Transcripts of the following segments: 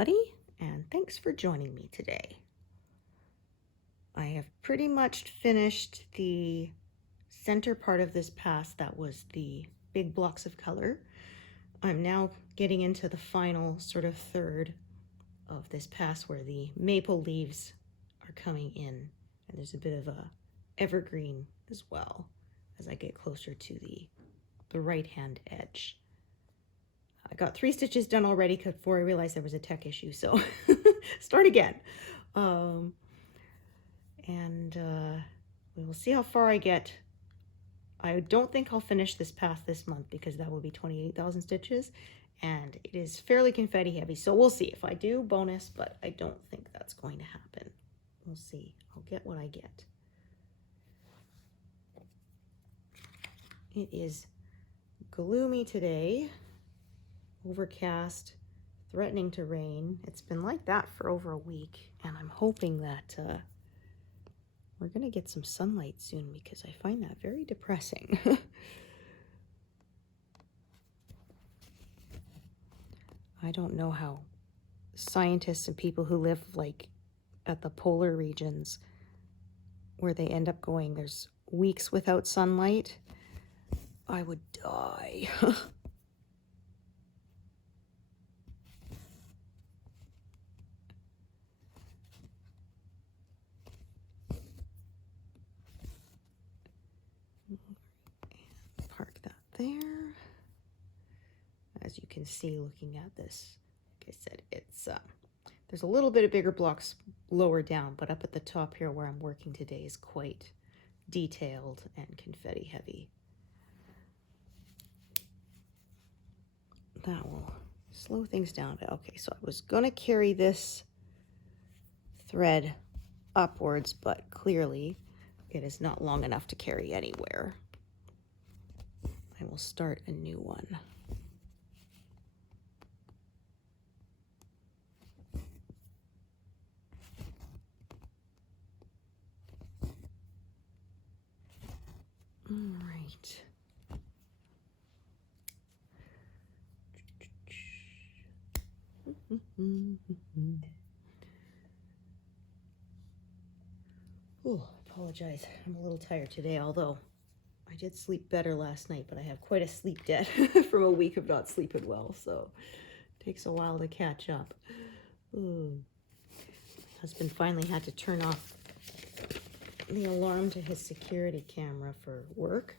everybody, and thanks for joining me today. I have pretty much finished the center part of this pass that was the big blocks of color. I'm now getting into the final sort of third of this pass where the maple leaves are coming in, and there's a bit of a evergreen as well as I get closer to the right hand edge. I got 3 stitches done already before I realized there was a tech issue, so start again. We will see how far I get. I don't think I'll finish this path this month because that will be 28,000 stitches, and it is fairly confetti heavy, so we'll see. If I do, bonus, but I don't think that's going to happen. We'll see. I'll get what I get. It is gloomy today. Overcast, threatening to rain. It's been like that for over a week, and I'm hoping that we're gonna get some sunlight soon because I find that very depressing. I don't know how scientists and people who live like at the polar regions where they end up going, there's weeks without sunlight. I would die. Park that there. As you can see, looking at this, like I said, it's there's a little bit of bigger blocks lower down, but up at the top here where I'm working today is quite detailed and confetti heavy. That will slow things down. Okay, so I was gonna carry this thread upwards, but clearly it is not long enough to carry anywhere. I will start a new one. All right. Oh, I apologize. I'm a little tired today, although I did sleep better last night, but I have quite a sleep debt from a week of not sleeping well, so it takes a while to catch up. Ooh. Husband finally had to turn off the alarm to his security camera for work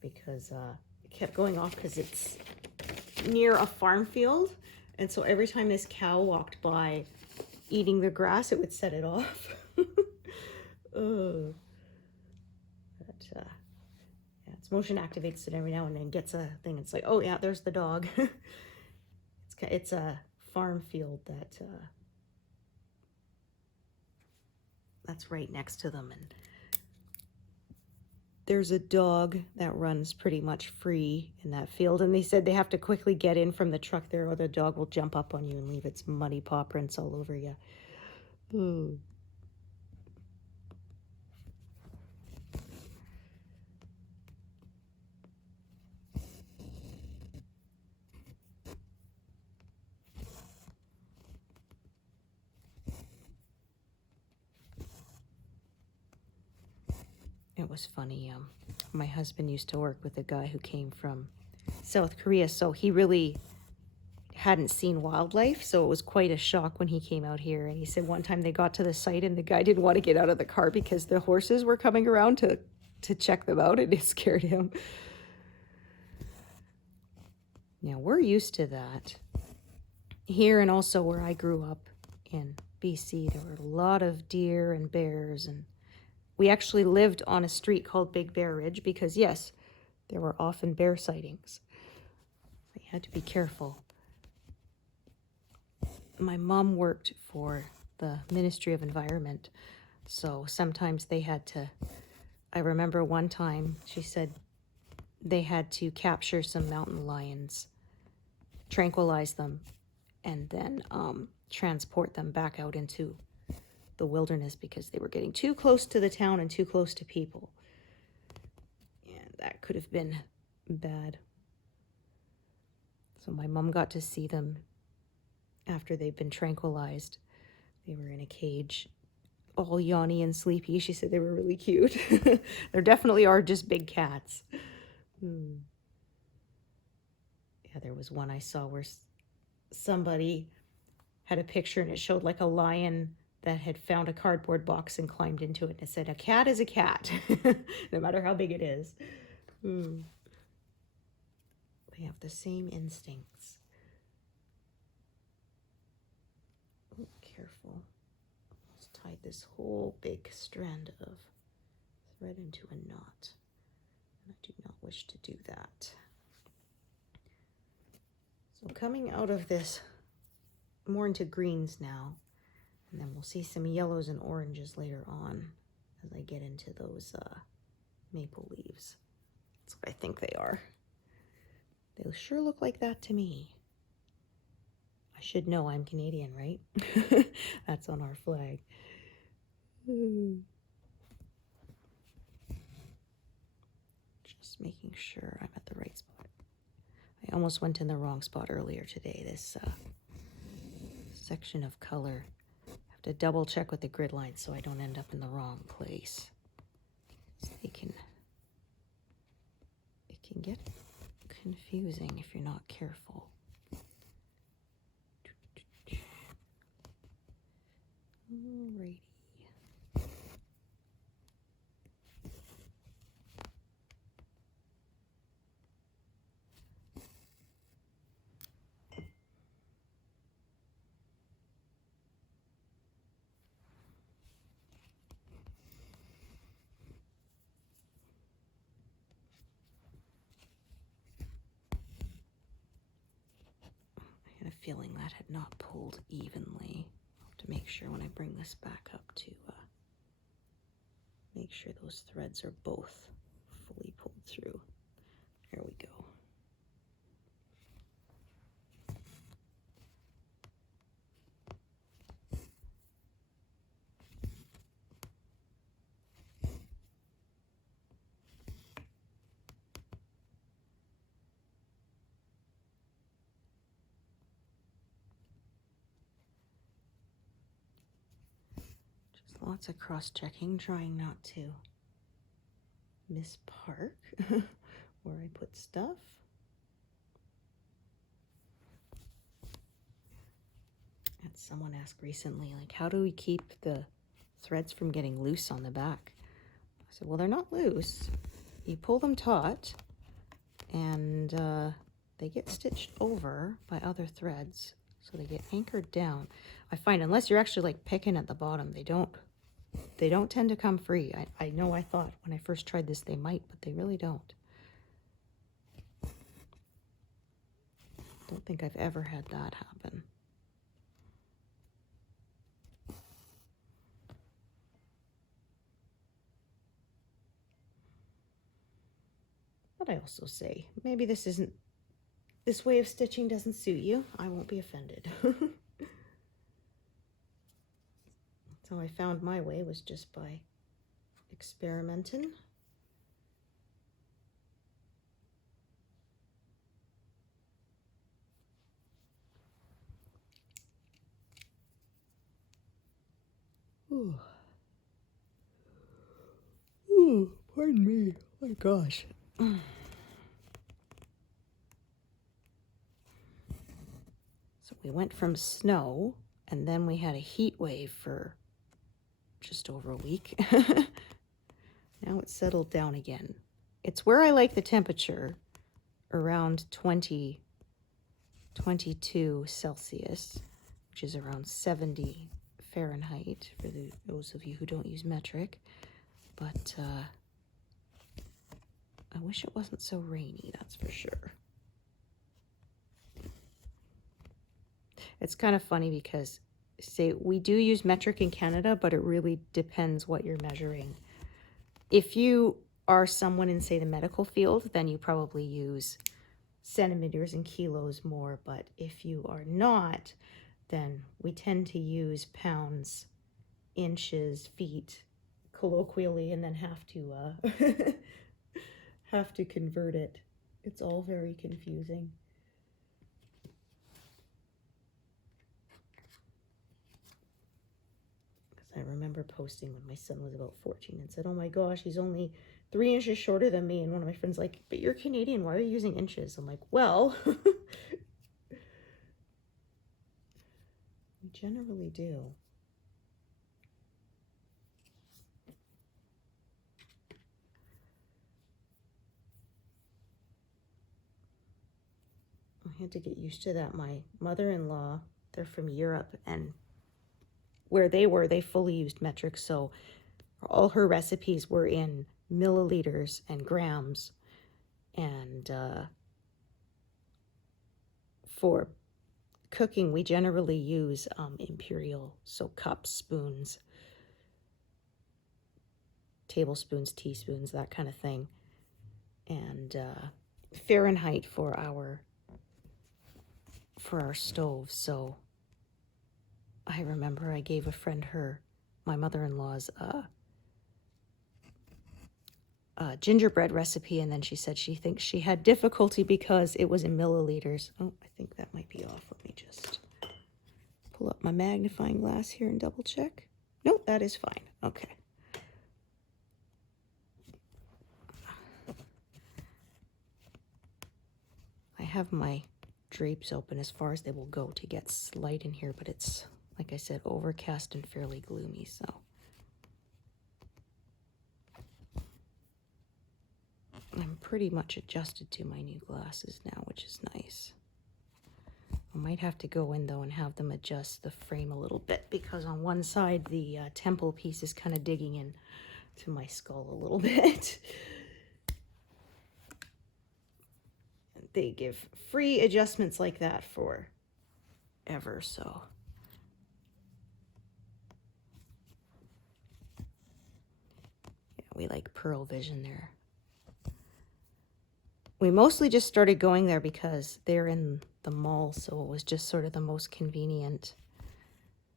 because it kept going off because it's near a farm field, and so every time this cow walked by eating the grass, it would set it off. Yeah, it's motion activates it every now and then, gets a thing. It's like, oh yeah, there's the dog. It's a farm field that's right next to them, and there's a dog that runs pretty much free in that field, and they said they have to quickly get in from the truck there or the dog will jump up on you and leave its muddy paw prints all over you. Ooh. It was funny. My husband used to work with a guy who came from South Korea, so he really hadn't seen wildlife, so it was quite a shock when he came out here. And he said one time they got to the site and the guy didn't want to get out of the car because the horses were coming around to check them out, and it scared him. Now, we're used to that. Here and also where I grew up in BC, there were a lot of deer and bears, and we actually lived on a street called Big Bear Ridge because, yes, there were often bear sightings. So you had to be careful. My mom worked for the Ministry of Environment, so sometimes they had to, I remember one time she said they had to capture some mountain lions, tranquilize them, and then transport them back out into the wilderness because they were getting too close to the town and too close to people. And that could have been bad. So my mom got to see them after they've been tranquilized. They were in a cage, all yawny and sleepy. She said they were really cute. There definitely are just big cats. Yeah, there was one I saw where somebody had a picture and it showed like a lion that had found a cardboard box and climbed into it. And it said, "A cat is a cat," no matter how big it is. They have the same instincts. Oh, careful. Almost tied this whole big strand of thread into a knot. And I do not wish to do that. So coming out of this more into greens now, and then we'll see some yellows and oranges later on as I get into those maple leaves. That's what I think they are. They sure look like that to me. I should know I'm Canadian, right? That's on our flag. Just making sure I'm at the right spot. I almost went in the wrong spot earlier today. This section of color. I have to double check with the grid lines so I don't end up in the wrong place. It can get confusing if you're not careful. Alrighty. I had a feeling that had not pulled evenly. I'll have to make sure when I bring this back up to make sure those threads are both fully pulled through. There we go. Lots of cross-checking, trying not to mispark where I put stuff. Had someone ask recently, like, how do we keep the threads from getting loose on the back? I said, well, they're not loose. You pull them taut, and they get stitched over by other threads, so they get anchored down. I find unless you're actually like picking at the bottom, they don't tend to come free. I know I thought when I first tried this they might, but they really don't. Don't think I've ever had that happen. But I also say, maybe this way of stitching doesn't suit you. I won't be offended. So I found my way was just by experimenting. Ooh. Ooh, pardon me. Oh my gosh. So we went from snow, and then we had a heat wave for just over a week. Now it's settled down again. It's where I like the temperature, around 22 Celsius, which is around 70 Fahrenheit for those of you who don't use metric. But I wish it wasn't so rainy, that's for sure. It's kind of funny because, say, we do use metric in Canada, but it really depends what you're measuring. If you are someone in, say, the medical field, then you probably use centimeters and kilos more. But if you are not, then we tend to use pounds, inches, feet, colloquially, and then have to convert it. It's all very confusing. I remember posting when my son was about 14 and said, oh my gosh, he's only 3 inches shorter than me. And one of my friends like, but you're Canadian, why are you using inches? I'm like, well, we generally do. I had to get used to that. My mother-in-law, they're from Europe, and where they were, they fully used metric, so all her recipes were in milliliters and grams, and for cooking we generally use imperial, so cups, spoons, tablespoons, teaspoons, that kind of thing, and Fahrenheit for our stove. So I remember I gave a friend my mother-in-law's gingerbread recipe, and then she said she thinks she had difficulty because it was in milliliters. Oh, I think that might be off. Let me just pull up my magnifying glass here and double check. Nope, that is fine. Okay. I have my drapes open as far as they will go to get light in here, but it's, like I said, overcast and fairly gloomy, so. I'm pretty much adjusted to my new glasses now, which is nice. I might have to go in though and have them adjust the frame a little bit, because on one side the temple piece is kind of digging in to my skull a little bit. They give free adjustments like that for ever, so. Yeah, we like Pearl Vision there. We mostly just started going there because they're in the mall, so it was just sort of the most convenient.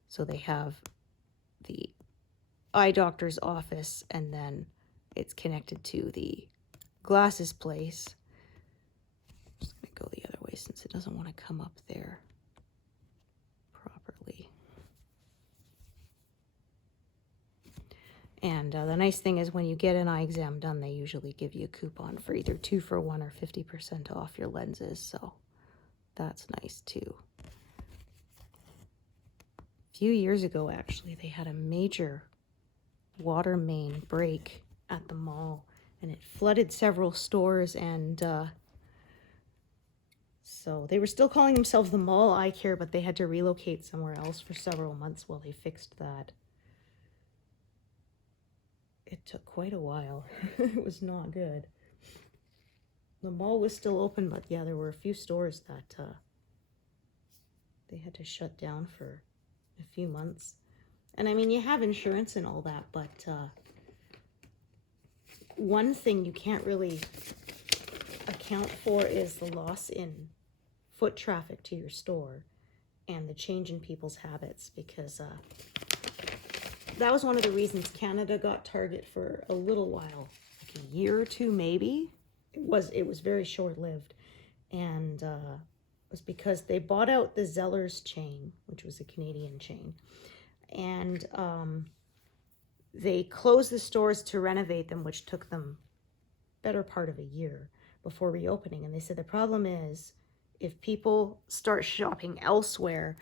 So they have the eye doctor's office, and then it's connected to the glasses place. I'm just going to go the other way since it doesn't want to come up there properly. And the nice thing is when you get an eye exam done, they usually give you a coupon for either 2 for 1 or 50% off your lenses, so that's nice too. A few years ago, actually, they had a major water main break at the mall, and it flooded several stores, and so they were still calling themselves the Mall Eye Care, but they had to relocate somewhere else for several months while they fixed that. It took quite a while. It was not good. The mall was still open, but yeah, there were a few stores that they had to shut down for a few months. And I mean, you have insurance and all that, but one thing you can't really account for is the loss in foot traffic to your store and the change in people's habits, because that was one of the reasons Canada got Target for a little while, like a year or two maybe. It was very short-lived, and it was because they bought out the Zellers chain, which was a Canadian chain, and they closed the stores to renovate them, which took them better part of a year before reopening. And they said the problem is if people start shopping elsewhere,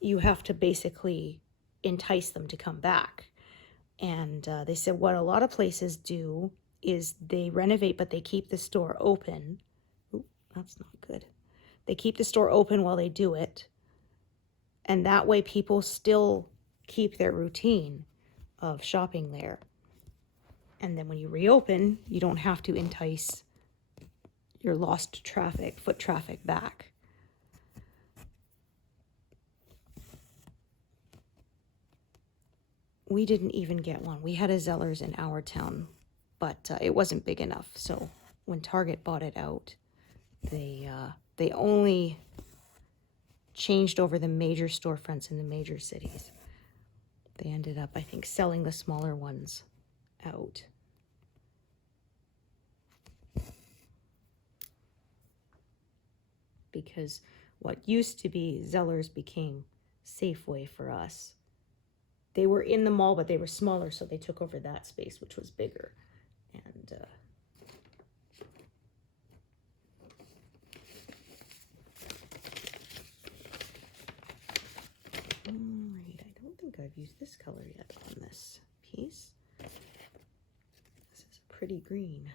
you have to basically entice them to come back. And they said what a lot of places do is they renovate, but they keep the store open. Ooh, that's not good. They keep the store open while they do it, and that way people still keep their routine of shopping there. And then when you reopen, you don't have to entice your lost traffic, foot traffic, back. We didn't even get one. We had a Zellers in our town, but it wasn't big enough. So when Target bought it out, they only changed over the major storefronts in the major cities. They ended up, I think, selling the smaller ones out. Because what used to be Zellers became Safeway for us. they were in the mall, but they were smaller, so they took over that space, which was bigger. And all right, I don't think I've used this color yet on this piece. This is a pretty green.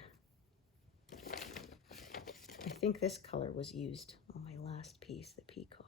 I think this color was used on my last piece, the peacocks.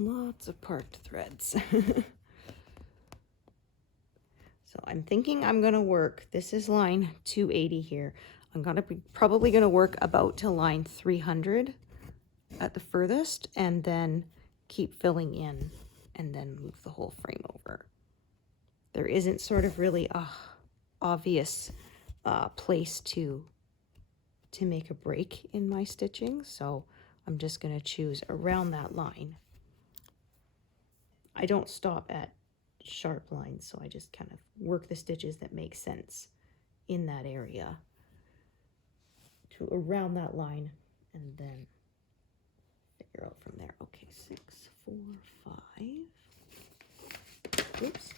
Lots of parked threads. So I'm thinking I'm going to work, this is line 280 here. I'm going to be probably going to work about to line 300 at the furthest, and then keep filling in and then move the whole frame over. There isn't sort of really a obvious place to make a break in my stitching, so I'm just going to choose around that line. I don't stop at sharp lines, so I just kind of work the stitches that make sense in that area to around that line, and then figure out from there. Okay, 6, 4, 5. Oops.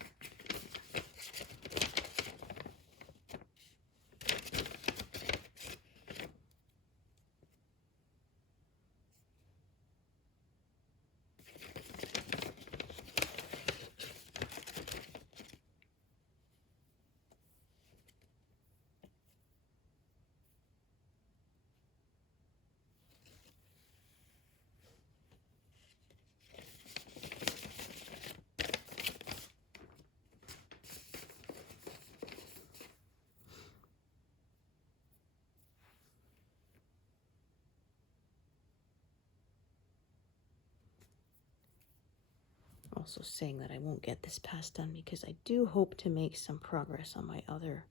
Also saying that I won't get this pass done because I do hope to make some progress on my other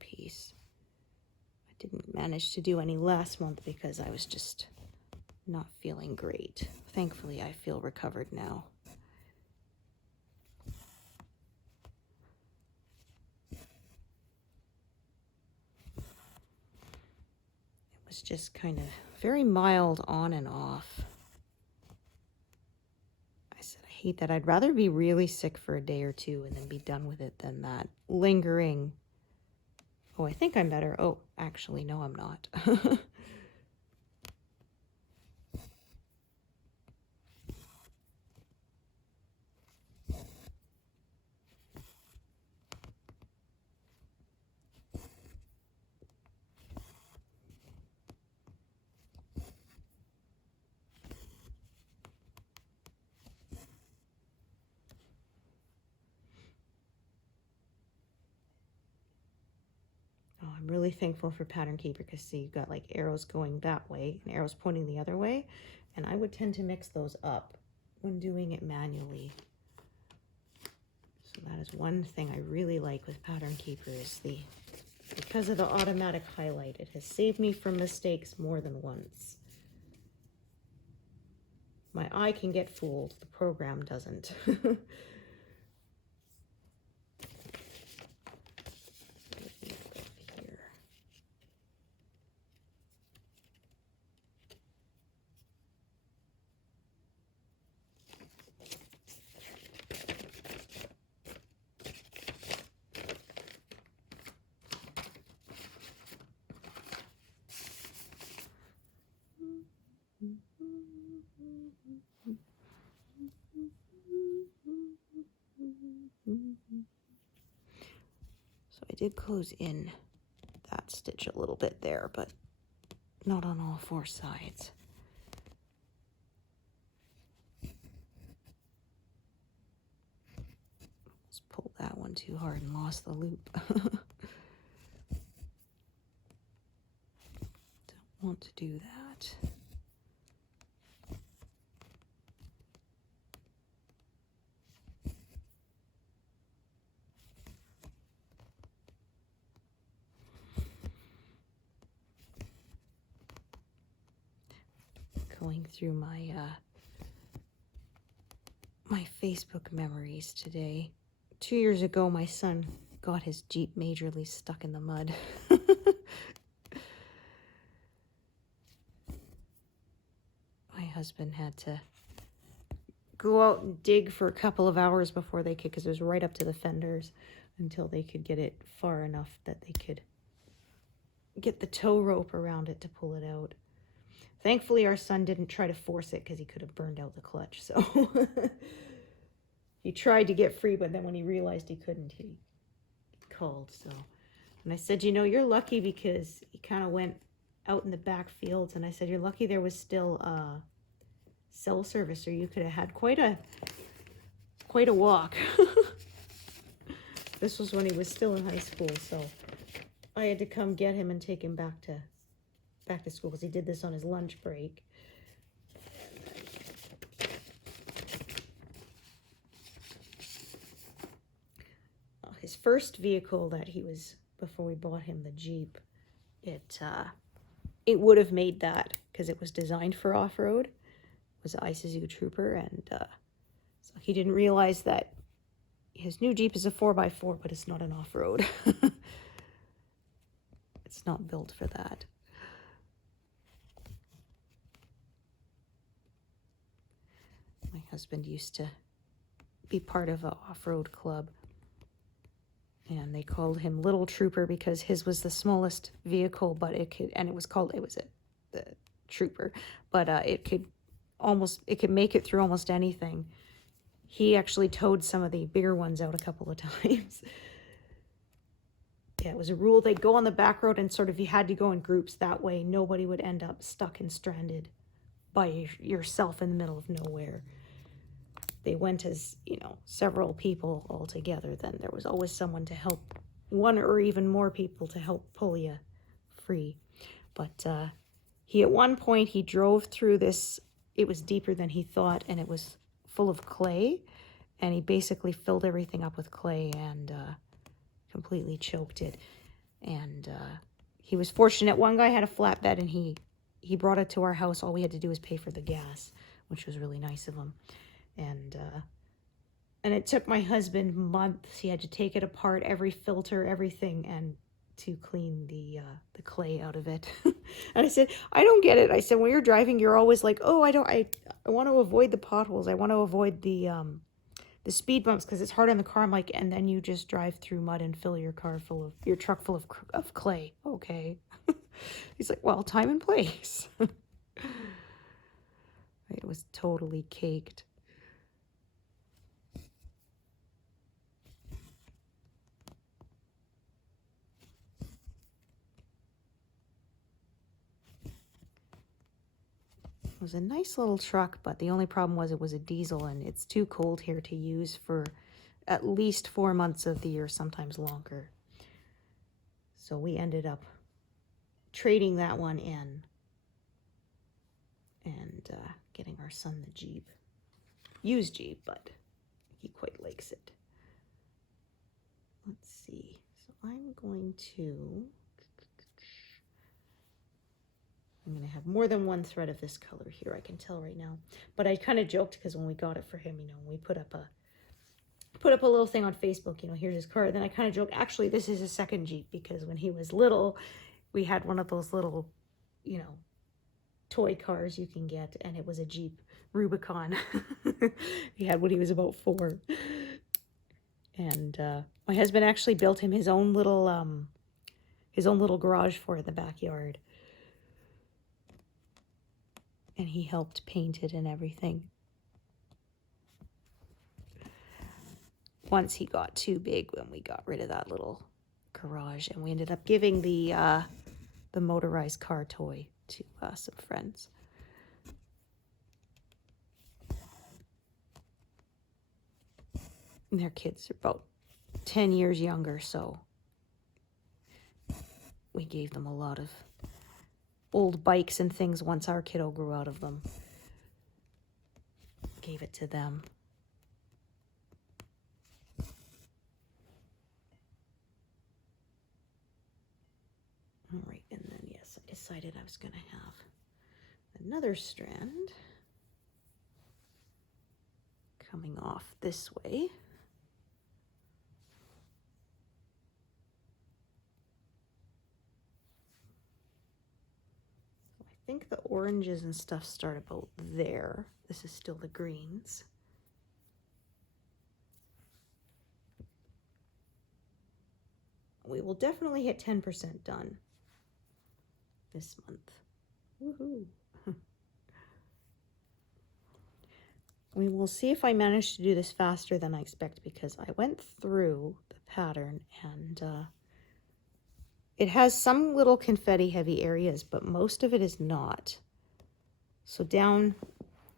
piece. I didn't manage to do any last month because I was just not feeling great. Thankfully, I feel recovered now. It was just kind of very mild on and off. I hate that. I'd rather be really sick for a day or two and then be done with it than that lingering. Oh, I think I'm better. Oh, actually, no, I'm not. I'm really thankful for Pattern Keeper because see, you've got like arrows going that way and arrows pointing the other way, and I would tend to mix those up when doing it manually. So that is one thing I really like with Pattern Keeper is because of the automatic highlight, it has saved me from mistakes more than once. My eye can get fooled, the program doesn't. So I did close in that stitch a little bit there, but not on all 4 sides. Just pulled that one too hard and lost the loop. Don't want to do that. going through my my Facebook memories today. 2 years ago, my son got his Jeep majorly stuck in the mud. My husband had to go out and dig for a couple of hours before they could, because it was right up to the fenders, until they could get it far enough that they could get the tow rope around it to pull it out. Thankfully, our son didn't try to force it because he could have burned out the clutch. So he tried to get free, but then when he realized he couldn't, he called. So, and I said, you know, you're lucky, because he kind of went out in the back fields, and I said, you're lucky there was still cell service, or you could have had quite a walk. This was when he was still in high school, so I had to come get him and take him back to school, because he did this on his lunch break. His first vehicle that he was, before we bought him the Jeep, it would have made that, because it was designed for off-road. It was an Isuzu Trooper, and so he didn't realize that his new Jeep is a 4x4, but it's not an off-road. It's not built for that. My husband used to be part of an off-road club, and they called him Little Trooper because his was the smallest vehicle, but it could, and it was the Trooper, but it could make it through almost anything. He actually towed some of the bigger ones out a couple of times. Yeah, it was a rule. They'd go on the back road, and sort of you had to go in groups. That way nobody would end up stuck and stranded by yourself in the middle of nowhere. They went as, you know, several people all together. Then there was always someone to help, one or even more people to help pull you free. But at one point, he drove through this. It was deeper than he thought, and it was full of clay, and he basically filled everything up with clay and completely choked it. And he was fortunate. One guy had a flatbed, and he brought it to our house. All we had to do was pay for the gas, which was really nice of him. And it took my husband months. He had to take it apart, every filter, everything, and to clean the clay out of it. And I said, I don't get it. I said, when you're driving, you're always like, oh, I want to avoid the potholes. I want to avoid the speed bumps because it's hard on the car. I'm like, and then you just drive through mud and fill your truck full of clay. Okay. He's like, well, time and place. It was totally caked. It was a nice little truck, but the only problem was it was a diesel, and it's too cold here to use for at least 4 months of the year, sometimes longer. So we ended up trading that one in and getting our son the Jeep. Used Jeep, but he quite likes it. Let's see. So I'm going to have more than one thread of this color here, I can tell right now. But I kind of joked because when we got it for him, you know, we put up a little thing on Facebook, you know, here's his car. Then I kind of joked, actually, this is his second Jeep, because when he was little, we had one of those little, you know, toy cars you can get, and it was a Jeep Rubicon. He had when he was about 4. And my husband actually built him his own little garage for it in the backyard. And he helped paint it and everything. Once he got too big, when we got rid of that little garage, and we ended up giving the motorized car toy to some friends. And their kids are about 10 years younger, so we gave them a lot of old bikes and things once our kiddo grew out of them. Gave it to them. All right, and then yes, I decided I was going to have another strand coming off this way. I think the oranges and stuff start about there. This is still the greens. We will definitely hit 10% done this month. Woohoo! We will see if I manage to do this faster than I expect, because I went through the pattern and it has some little confetti heavy areas, but most of it is not. So down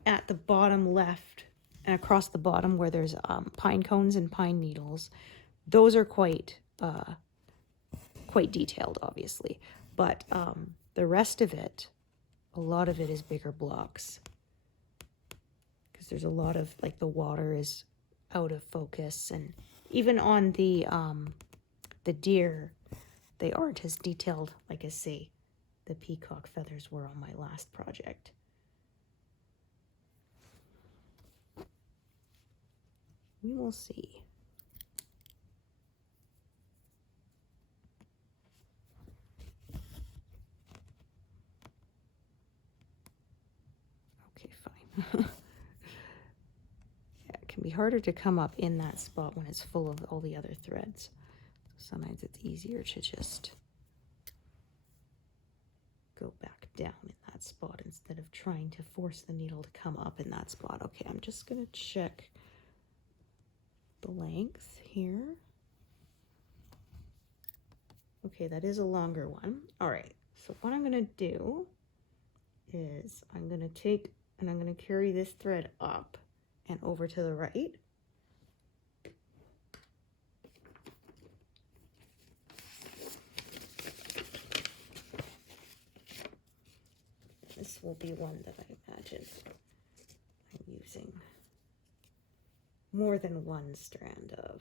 at the bottom left and across the bottom where there's pine cones and pine needles, those are quite detailed, obviously. But the rest of it, a lot of it is bigger blocks. Because there's a lot of, like, the water is out of focus, and even on the deer, they aren't as detailed, like I say, the peacock feathers were on my last project. We will see. Okay, fine. Yeah, it can be harder to come up in that spot when it's full of all the other threads. Sometimes it's easier to just go back down in that spot instead of trying to force the needle to come up in that spot. Okay, I'm just going to check the length here. Okay, that is a longer one. All right, so what I'm going to do is I'm going to take and I'm going to carry this thread up and over to the right. This will be one that I imagine I'm using more than one strand of.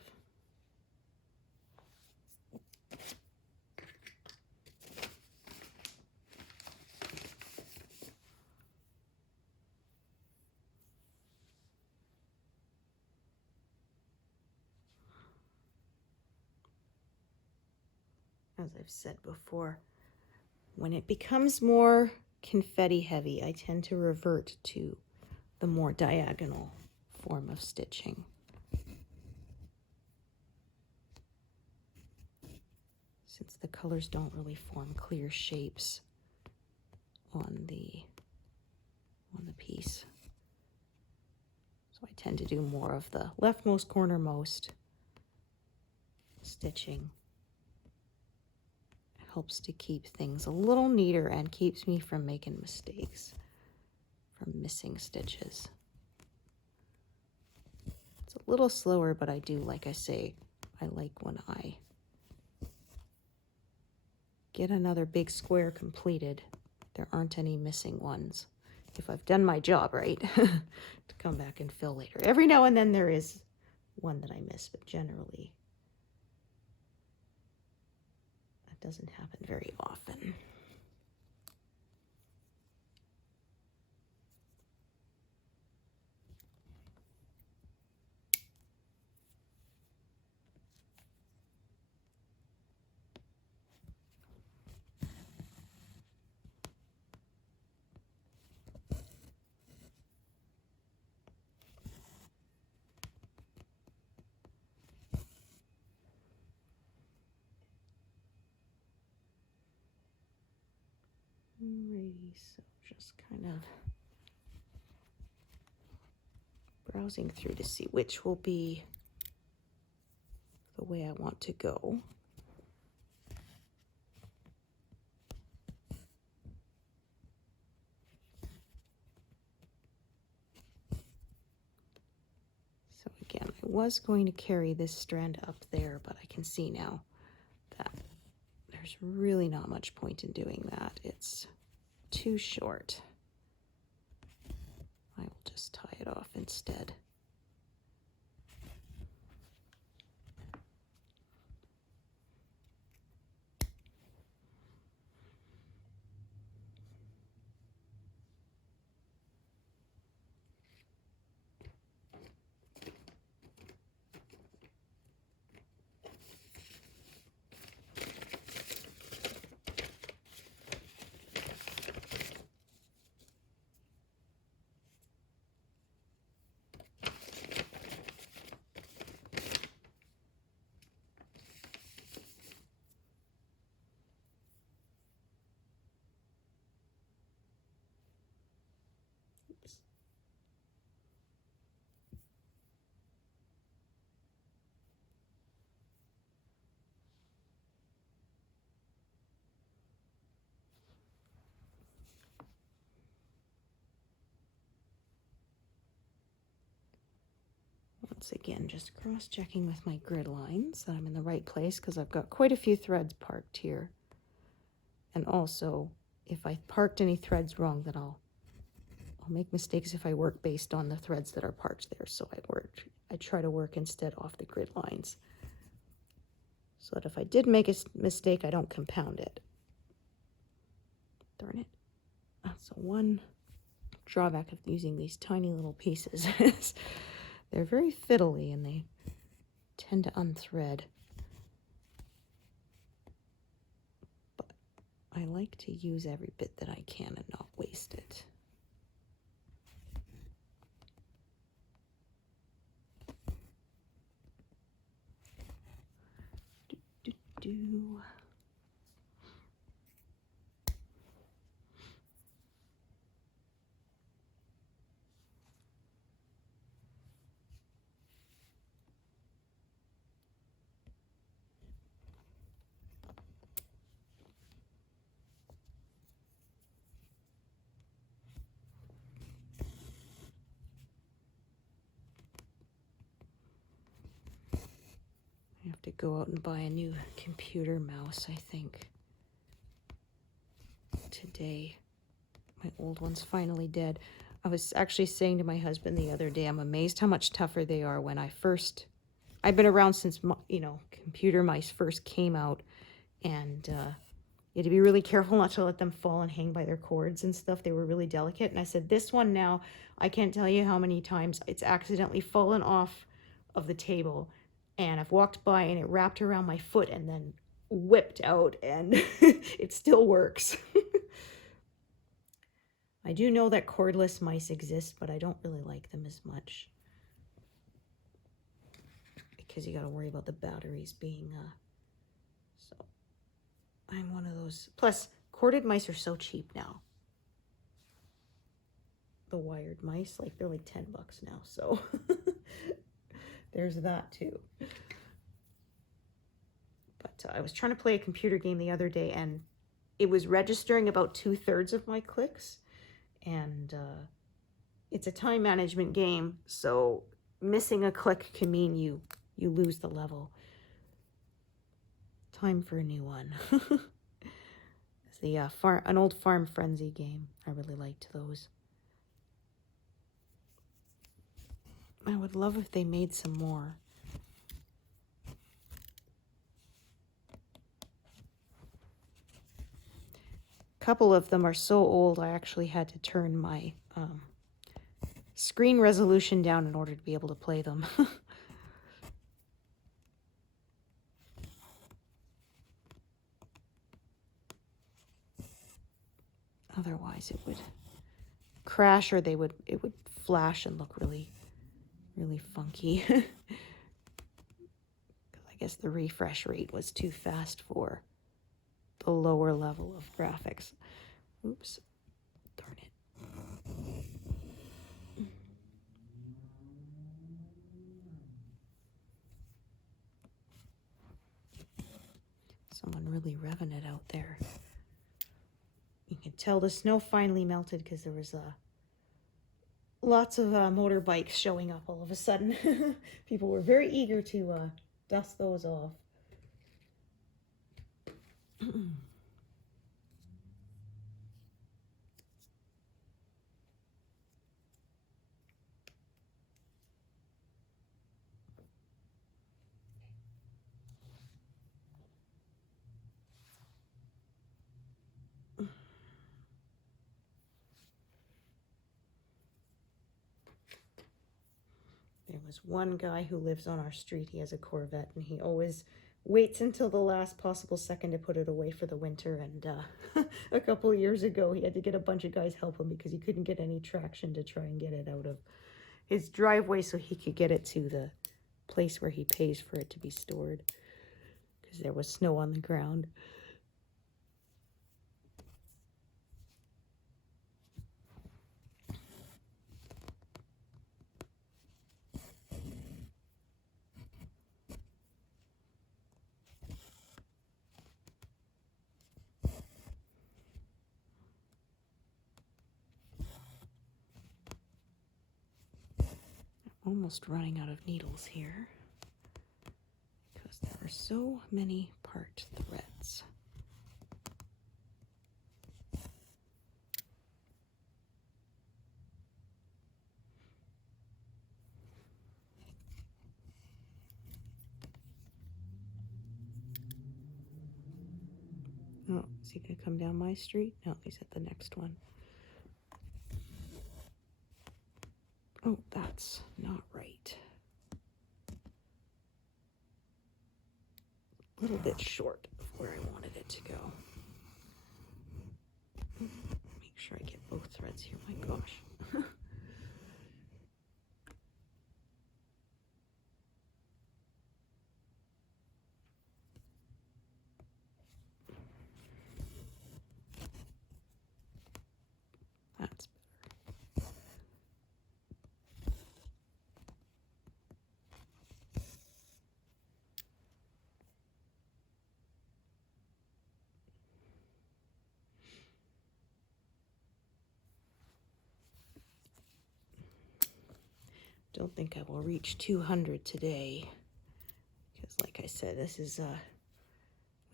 As I've said before, when it becomes more confetti heavy, I tend to revert to the more diagonal form of stitching. Since the colors don't really form clear shapes on the piece. So I tend to do more of the leftmost, cornermost stitching. Helps to keep things a little neater and keeps me from making mistakes, from missing stitches. It's a little slower, but I do, like I say, I like when I get another big square completed, there aren't any missing ones. If I've done my job right, to come back and fill later. Every now and then there is one that I miss, but generally doesn't happen very often. Alrighty, so just kind of browsing through to see which will be the way I want to go. So again, I was going to carry this strand up there, but I can see now that there's really not much point in doing that. It's too short. I will just tie it off instead. Once again, just cross-checking with my grid lines that I'm in the right place, because I've got quite a few threads parked here. And also, if I parked any threads wrong, then I'll make mistakes if I work based on the threads that are parked there. So I try to work instead off the grid lines, so that if I did make a mistake, I don't compound it. Darn it. That's one drawback of using these tiny little pieces. They're very fiddly and they tend to unthread. But I like to use every bit that I can and not waste it. Do. I have to go out and buy a new computer mouse, I think, today. My old one's finally dead. I was actually saying to my husband the other day, I'm amazed how much tougher they are. I've been around since, computer mice first came out, and you had to be really careful not to let them fall and hang by their cords and stuff. They were really delicate. And I said, this one now, I can't tell you how many times it's accidentally fallen off of the table. And I've walked by and it wrapped around my foot and then whipped out, and it still works. I do know that cordless mice exist, but I don't really like them as much, because you got to worry about the batteries being, so I'm one of those. Plus, corded mice are so cheap now. The wired mice, like, they're like $10 now, so there's that too. But I was trying to play a computer game the other day, and it was registering about 2/3 of my clicks. And it's a time management game, so missing a click can mean you lose the level. Time for a new one. It's the an old Farm Frenzy game. I really liked those. I would love if they made some more. A couple of them are so old, I actually had to turn my screen resolution down in order to be able to play them. Otherwise it would crash, or it would flash and look really, really funky. I guess the refresh rate was too fast for the lower level of graphics. Oops, darn it. Someone really revving it out there. You can tell the snow finally melted, because there was lots of motorbikes showing up all of a sudden. People were very eager to dust those off. There was one guy who lives on our street. He has a Corvette, and he always waits until the last possible second to put it away for the winter. And a couple of years ago, he had to get a bunch of guys help him because he couldn't get any traction to try and get it out of his driveway so he could get it to the place where he pays for it to be stored, because there was snow on the ground. Oh, almost running out of needles here because there are so many part threads. Oh, is he going to come down my street? No, he's at the next one. Oh, that's not right. A little bit short of where I wanted it to go. Make sure I get both threads here. My gosh. That's better. Don't think I will reach 200 today because, like I said, this is with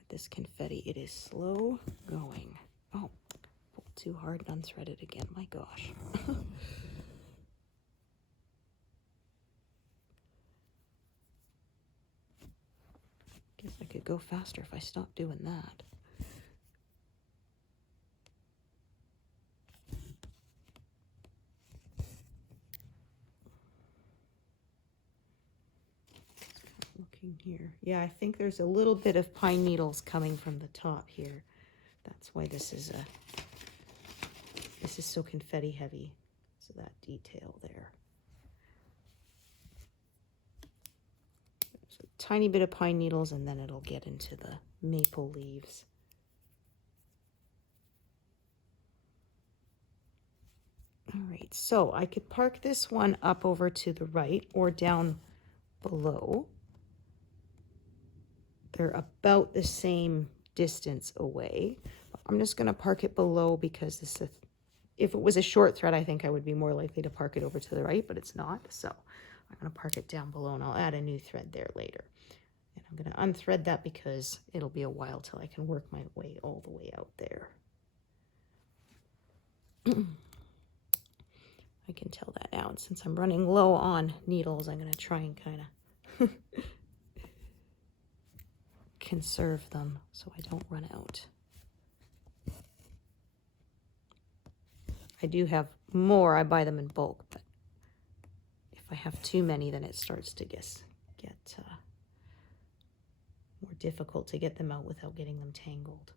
this confetti, it is slow going. Oh, pulled too hard and unthreaded again. My gosh. Guess I could go faster if I stopped doing that. Looking here. Yeah, I think there's a little bit of pine needles coming from the top here. That's why this is so confetti heavy. So that detail there. There's a tiny bit of pine needles and then it'll get into the maple leaves. All right, so I could park this one up over to the right or down below. They're about the same distance away. I'm just going to park it below because this is, if it was a short thread, I think I would be more likely to park it over to the right, but it's not. So I'm going to park it down below and I'll add a new thread there later. And I'm going to unthread that because it'll be a while till I can work my way all the way out there. I can tell that now. And since I'm running low on needles, I'm going to try and kind of conserve them so I don't run out. I do have more. I buy them in bulk, but if I have too many, then it starts to get more difficult to get them out without getting them tangled.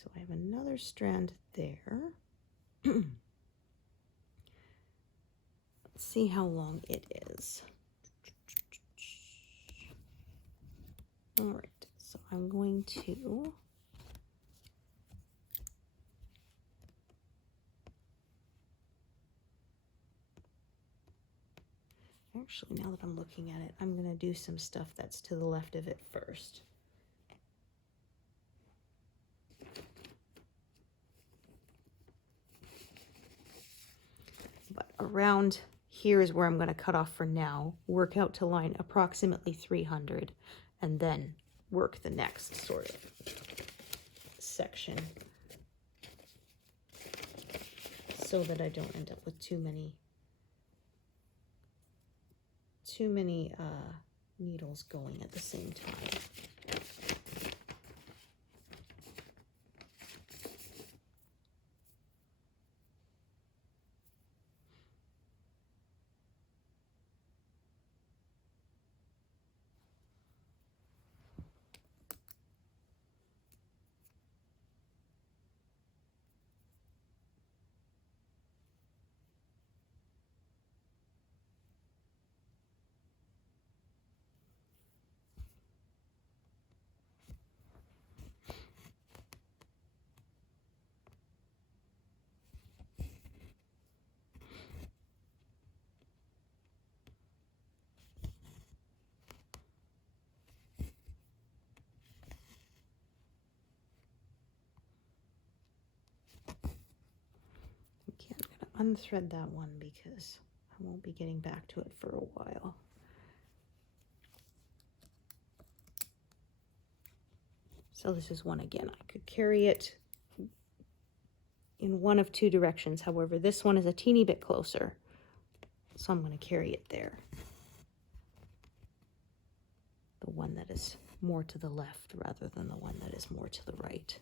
So I have another strand there. Let's see how long it is. All right, so I'm going to actually, now that I'm looking at it, I'm going to do some stuff that's to the left of it first. But around here is where I'm going to cut off for now, work out to line approximately 300, and then work the next sort of section so that I don't end up with too many needles going at the same time. unthread that one because I won't be getting back to it for a while. So this is one again. I could carry it in one of two directions. However, this one is a teeny bit closer, so I'm going to carry it there. The one that is more to the left rather than the one that is more to the right.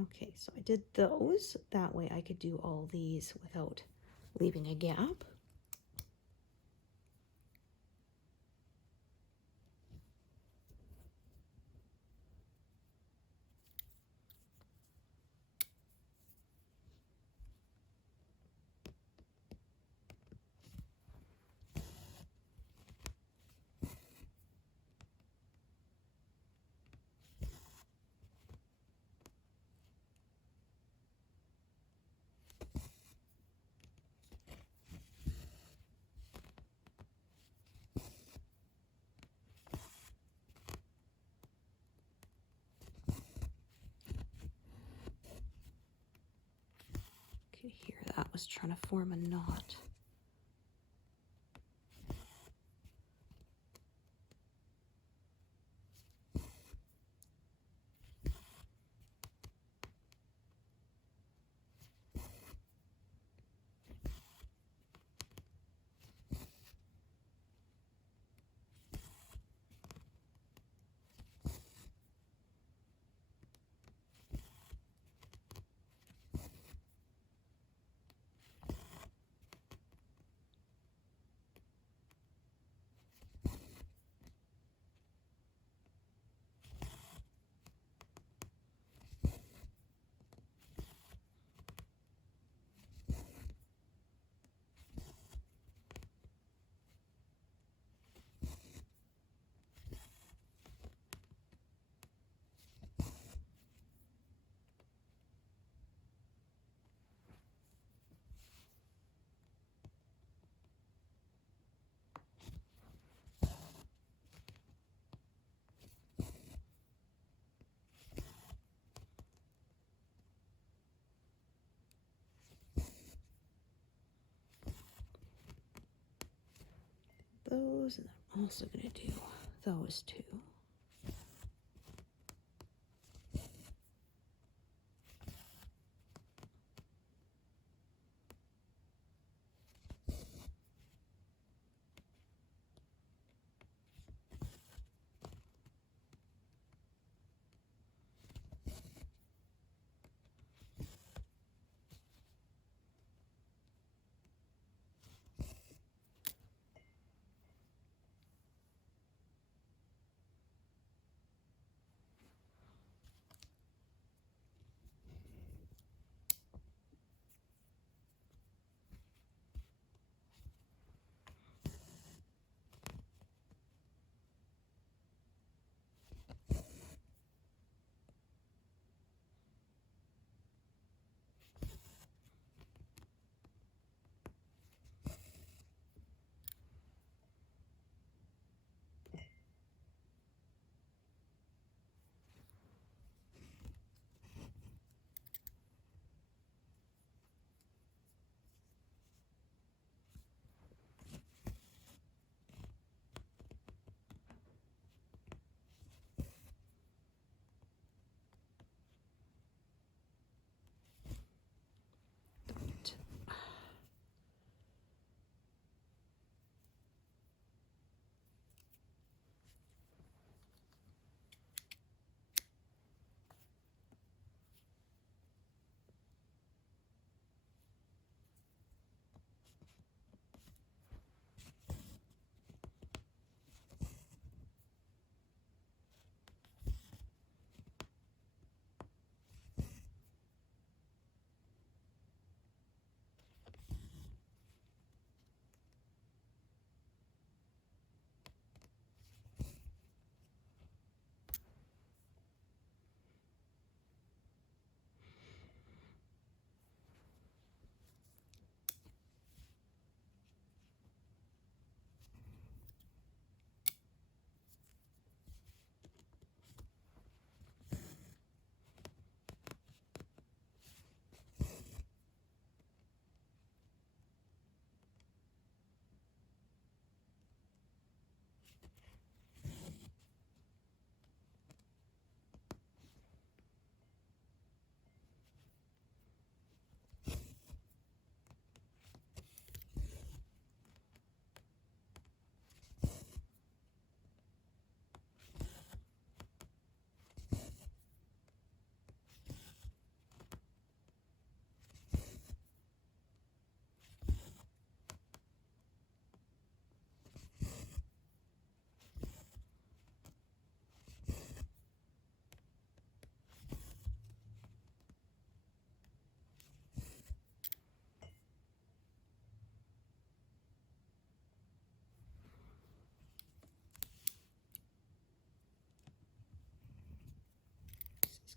Okay, so I did those. That way I could do all these without leaving a gap. Okay, here that was trying to form a knot. Those, and I'm also going to do those two.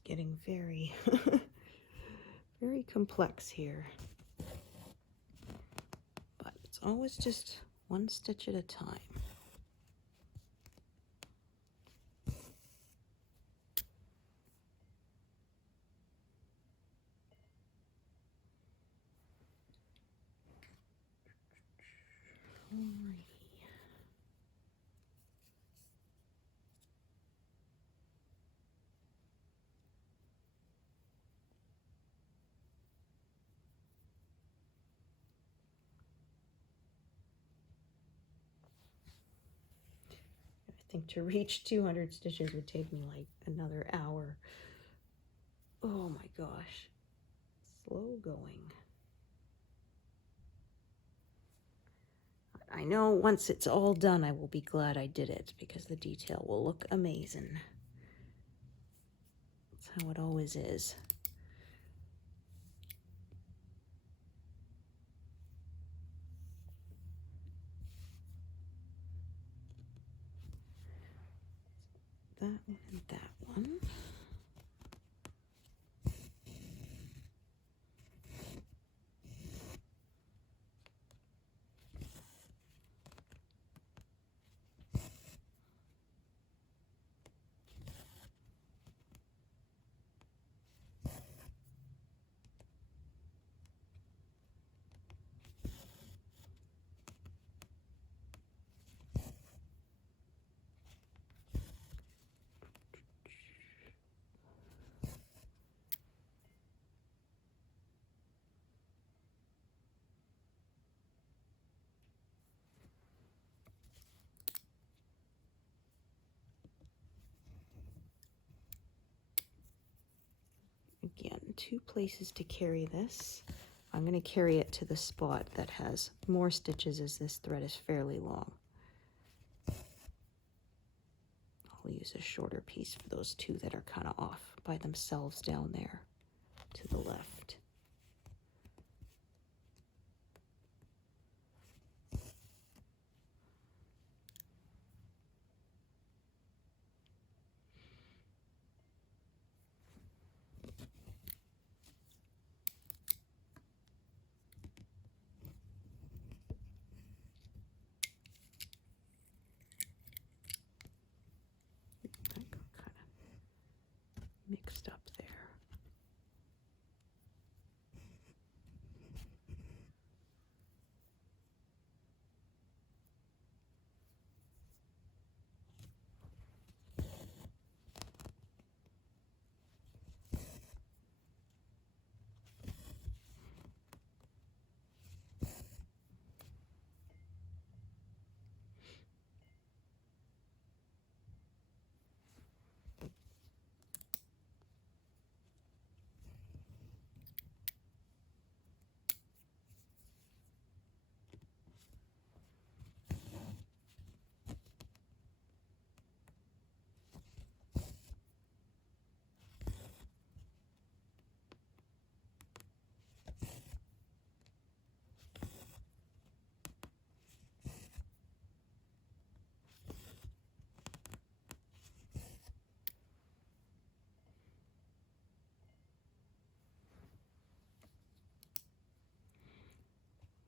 getting very, very complex here. But it's always just one stitch at a time. Alrighty. I think to reach 200 stitches would take me like another hour. Oh my gosh. Slow going. I know once it's all done, I will be glad I did it because the detail will look amazing. That's how it always is. That one and that one. Again, 2 places to carry this. I'm going to carry it to the spot that has more stitches as this thread is fairly long. I'll use a shorter piece for those 2 that are kind of off by themselves down there to the left. Mixed up there.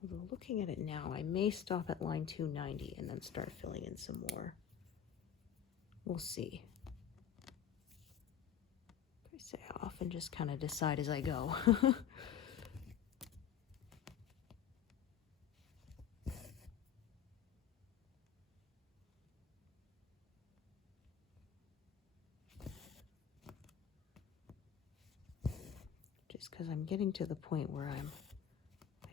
Although looking at it now, I may stop at line 290 and then start filling in some more. We'll see. Like I say, I often just kind of decide as I go. Just because I'm getting to the point where I have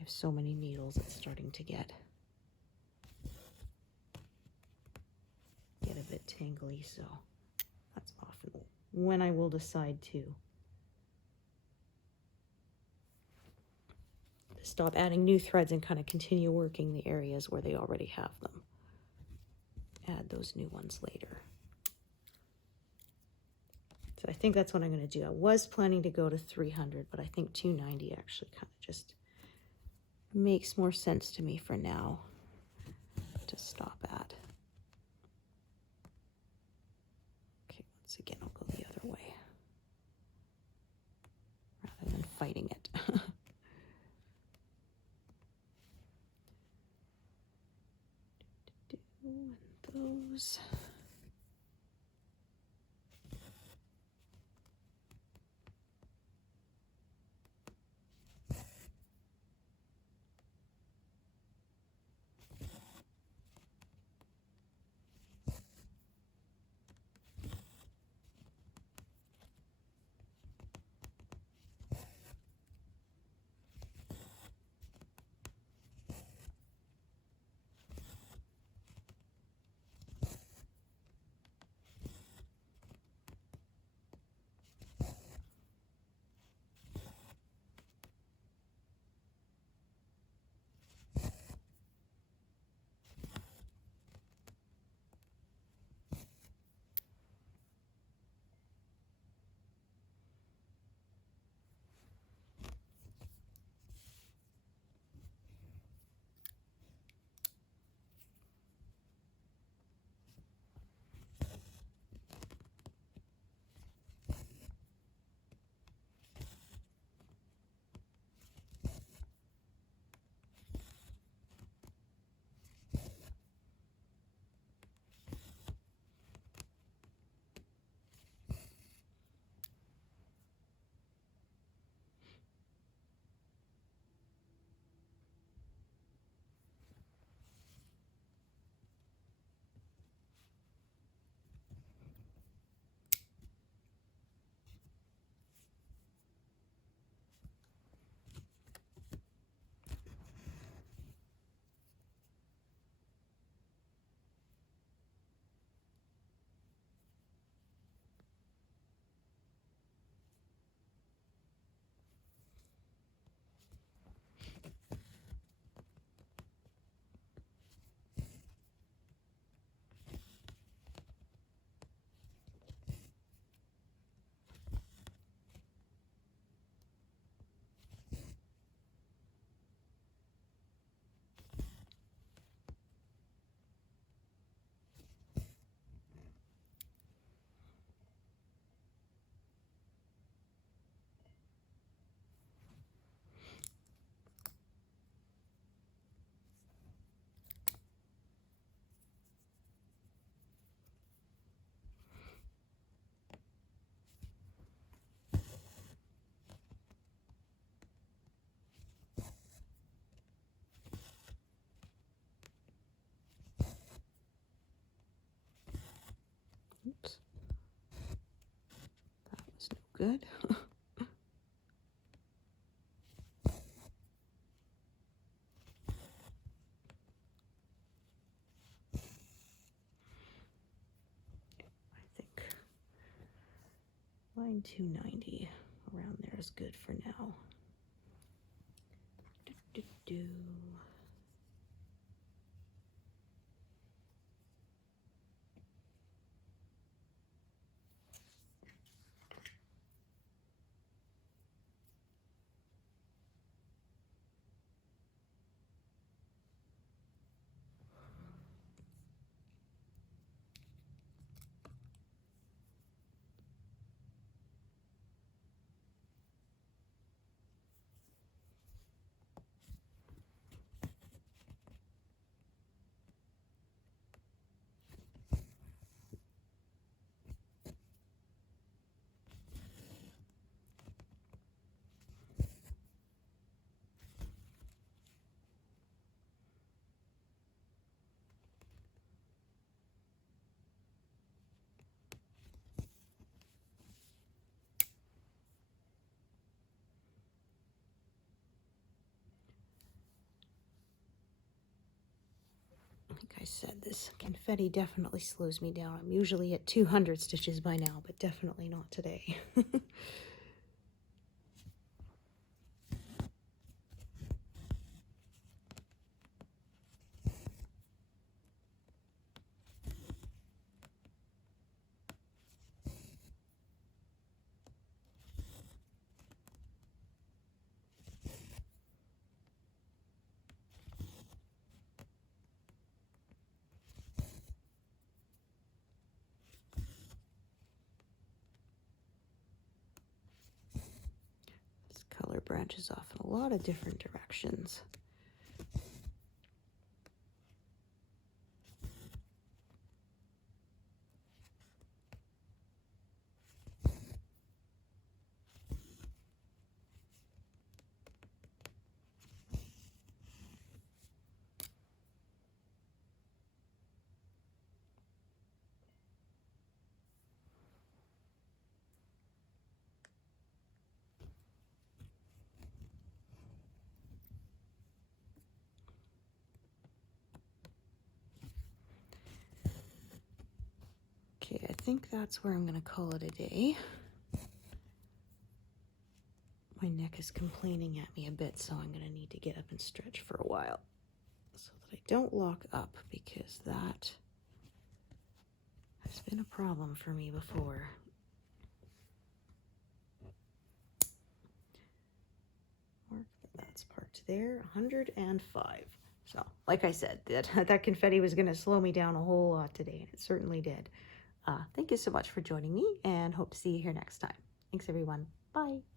so many needles, it's starting to get a bit tangly, so that's often when I will decide to stop adding new threads and kind of continue working the areas where they already have them. Add those new ones later. So I think that's what I'm going to do. I was planning to go to 300, but I think 290 actually kind of just makes more sense to me for now to stop at. Okay, once again, I'll go the other way. fighting it. And those. Oops. That was no good. I think line 290 around there is good for now. Do, do, do. Like I said, this confetti definitely slows me down. I'm usually at 200 stitches by now, but definitely not today. color branches off in a lot of different directions. Okay, I think that's where I'm going to call it a day. My neck is complaining at me a bit, so I'm going to need to get up and stretch for a while so that I don't lock up, because that has been a problem for me before. Mark that's parked there, 105. So, like I said, that confetti was going to slow me down a whole lot today, and it certainly did. Thank you so much for joining me, and hope to see you here next time. Thanks, everyone. Bye.